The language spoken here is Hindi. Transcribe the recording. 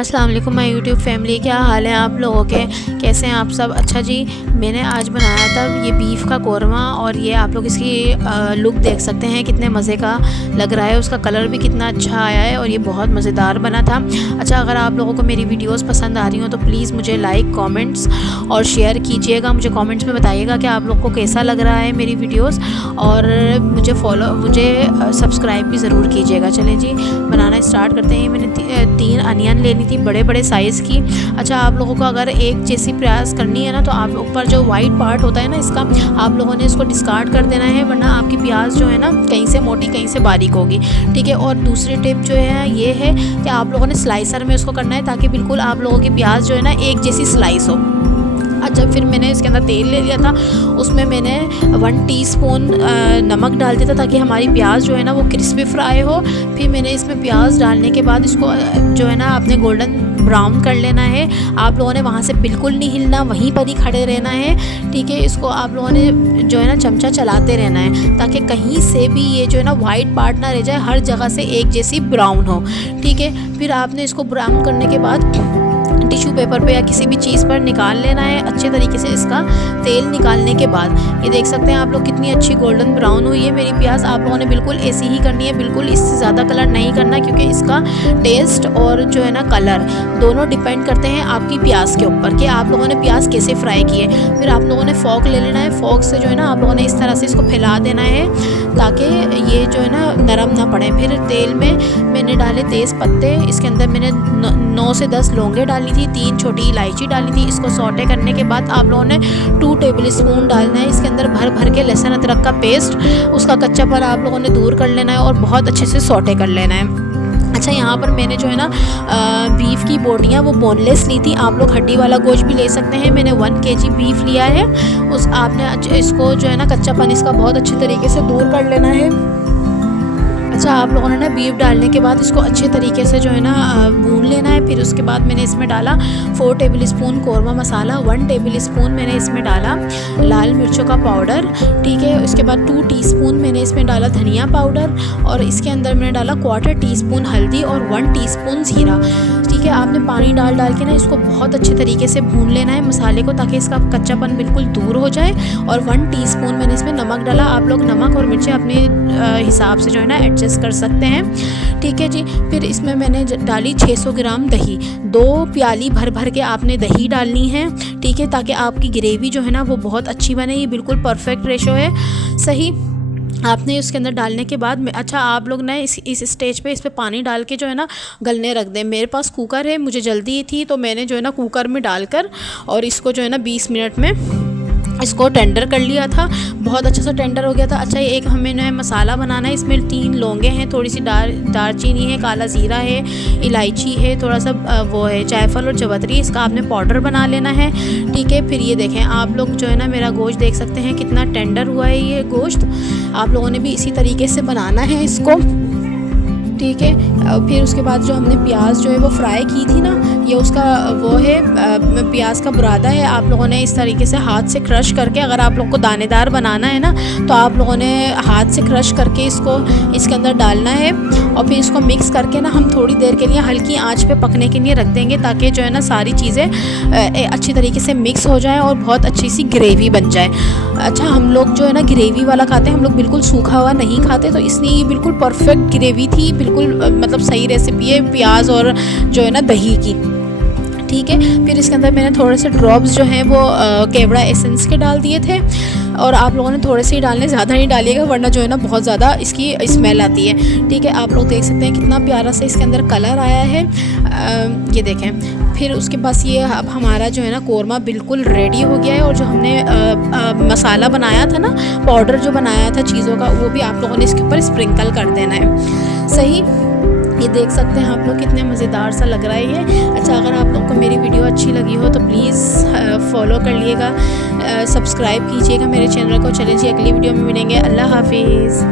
अस्सलाम वालेकुम माय यूट्यूब फैमिली, क्या हाल है आप लोगों के? कैसे हैं आप सब? अच्छा जी, मैंने आज बनाया था ये बीफ का कोरमा और ये आप लोग इसकी लुक देख सकते हैं कितने मज़े का लग रहा है। उसका कलर भी कितना अच्छा आया है और ये बहुत मज़ेदार बना था। अच्छा, अगर आप लोगों को मेरी वीडियोस पसंद आ रही हो तो प्लीज़ मुझे लाइक, कमेंट्स और शेयर कीजिएगा। मुझे कमेंट्स में बताइएगा कि आप लोग को कैसा लग रहा है मेरी वीडियोस, और मुझे सब्सक्राइब भी ज़रूर कीजिएगा। चलें जी, बनाना स्टार्ट करते हैं। मैंने 3 अनियन लेनी थी बड़े बड़े साइज़ की। अच्छा, आप लोगों को अगर एक जैसी प्याज करनी है ना तो आप ऊपर जो वाइट पार्ट होता है ना इसका, आप लोगों ने इसको डिस्कार्ड कर देना है, वरना आपकी प्याज जो है ना कहीं से मोटी कहीं से बारीक होगी। ठीक है। और दूसरी टिप जो है ये है कि आप लोगों ने स्लाइसर में उसको करना है ताकि बिल्कुल आप लोगों की प्याज जो है ना एक जैसी स्लाइस हो। अच्छा, फिर मैंने इसके अंदर तेल ले लिया था, उसमें मैंने 1 टीस्पून नमक डाल दिया था ताकि हमारी प्याज जो है ना वो क्रिस्पी फ्राई हो। फिर मैंने इसमें प्याज डालने के बाद इसको जो है ना आपने गोल्डन ब्राउन कर लेना है। आप लोगों ने वहाँ से बिल्कुल नहीं हिलना, वहीं पर ही खड़े रहना है। ठीक है। इसको आप लोगों ने जो है ना चमचा चलाते रहना है ताकि कहीं से भी ये जो है ना वाइट पार्ट ना रह जाए, हर जगह से एक जैसी ब्राउन हो। ठीक है। फिर आपने इसको ब्राउन करने के बाद टिश्यू पेपर पे या किसी भी चीज़ पर निकाल लेना है अच्छे तरीके से। इसका तेल निकालने के बाद ये देख सकते हैं आप लोग कितनी अच्छी गोल्डन ब्राउन हुई है मेरी प्याज। आप लोगों ने बिल्कुल ऐसी ही करनी है, बिल्कुल इससे ज़्यादा कलर नहीं करना, क्योंकि इसका टेस्ट और जो है ना कलर दोनों डिपेंड करते हैं आपकी प्याज के ऊपर कि आप लोगों ने प्याज कैसे फ्राई की है। फिर आप लोगों ने फॉक ले लेना है, फॉक से जो है ना आप लोगों ने इस तरह से इसको फैला देना है ताकि ये जो है ना नरम ना पड़े। फिर तेल में मैंने डाले तेज़ पत्ते, इसके अंदर मैंने 9 से 10 लौंगे डाली थी, 3 छोटी इलायची डाली थी। इसको सौटे करने के बाद आप लोगों ने 2 टेबलस्पून डालना है इसके अंदर भर भर के लहसुन अदरक का पेस्ट। उसका कच्चापन आप लोगों ने दूर कर लेना है और बहुत अच्छे से सौटे कर लेना है। अच्छा, यहाँ पर मैंने जो है ना बीफ की बोटियाँ वो बोनलेस ली थी। आप लोग हड्डी वाला गोश्त भी ले सकते हैं। मैंने 1 kg बीफ लिया है। आपने इसको जो है ना कच्चापन इसका बहुत अच्छे तरीके से दूर कर लेना है। अच्छा, आप लोगों ने ना बीफ डालने के बाद इसको अच्छे तरीके से जो है ना भून लेना है। फिर उसके बाद मैंने इसमें डाला 4 टेबलस्पून कौरमा मसाला, 1 टेबलस्पून मैंने इसमें डाला लाल मिर्चों का पाउडर। ठीक है। उसके बाद 2 टीस्पून मैंने इसमें डाला धनिया पाउडर, और इसके अंदर मैंने डाला 1/4 टीस्पून हल्दी और 1 टीस्पून ज़ीरा। ठीक है। आपने पानी डाल के ना इसको बहुत अच्छे तरीके से भून लेना है मसाले को ताकि इसका कच्चापन बिल्कुल दूर हो जाए। और 1 टीस्पून मैंने इसमें नमक डाला। आप लोग नमक और मिर्चें अपने हिसाब से जो है ना एडजस्ट कर सकते हैं। ठीक है जी। फिर इसमें मैंने डाली 600 ग्राम दही, 2 प्याली भर भर के आपने दही डालनी है। ठीक है, ताकि आपकी ग्रेवी जो है ना वो बहुत अच्छी बने। ये बिल्कुल परफेक्ट रेशो है, सही। आपने उसके अंदर डालने के बाद अच्छा, आप लोग ना इस स्टेज पे इस पे पानी डाल के जो है ना गलने रख दें। मेरे पास कुकर है, मुझे जल्दी थी तो मैंने जो है ना कुकर में डालकर और इसको जो है ना 20 मिनट में इसको टेंडर कर लिया था। बहुत अच्छा सा टेंडर हो गया था। अच्छा, एक हमें मसाला बनाना है। इसमें 3 लौंगे हैं, थोड़ी सी दालचीनी है, काला ज़ीरा है, इलायची है, थोड़ा सा वो है जायफल और जवतरी। इसका आपने पाउडर बना लेना है। ठीक है। फिर ये देखें आप लोग जो है ना मेरा गोश्त देख सकते हैं कितना टेंडर हुआ है ये गोश्त। आप लोगों ने भी इसी तरीके से बनाना है इसको। ठीक है। फिर उसके बाद जो हमने प्याज जो है वो फ्राई की थी ना, ये उसका वो है प्याज का बुरादा है। आप लोगों ने इस तरीके से हाथ से क्रश करके, अगर आप लोग को दानेदार बनाना है ना तो आप लोगों ने हाथ से क्रश करके इसको इसके अंदर डालना है। और फिर इसको मिक्स करके ना हम थोड़ी देर के लिए हल्की आंच पे पकने के लिए रख देंगे ताकि जो है ना सारी चीज़ें अच्छी तरीके से मिक्स हो जाए और बहुत अच्छी सी ग्रेवी बन जाए। अच्छा, हम लोग जो है ना ग्रेवी वाला खाते हैं, हम लोग बिल्कुल सूखा हुआ नहीं खाते, तो इसलिए ये बिल्कुल परफेक्ट ग्रेवी थी, बिल्कुल मतलब सही रेसिपी है प्याज और जो है ना दही की। ठीक है। फिर इसके अंदर मैंने थोड़े से ड्रॉप्स जो हैं वो केवड़ा एसेंस के डाल दिए थे, और आप लोगों ने थोड़े से ही डालने, ज़्यादा नहीं डालिएगा वरना जो है ना बहुत ज़्यादा इसकी स्मेल आती है। ठीक है। आप लोग देख सकते हैं कितना प्यारा सा इसके अंदर कलर आया है। ये देखें। फिर उसके पास ये अब हमारा जो है ना कोरमा बिल्कुल रेडी हो गया है। और जो हमने मसाला बनाया था ना, पाउडर जो बनाया था चीज़ों का, वो भी आप लोगों ने इसके ऊपर स्प्रिंकल कर देना है, सही। ये देख सकते हैं आप लोग कितने मज़ेदार सा लग रहा है ये। अच्छा, अगर आप लोग को मेरी वीडियो अच्छी लगी हो तो प्लीज़ फॉलो कर लिएगा, सब्सक्राइब कीजिएगा मेरे चैनल को। चलिए जी, अगली वीडियो में मिलेंगे। अल्लाह हाफिज़।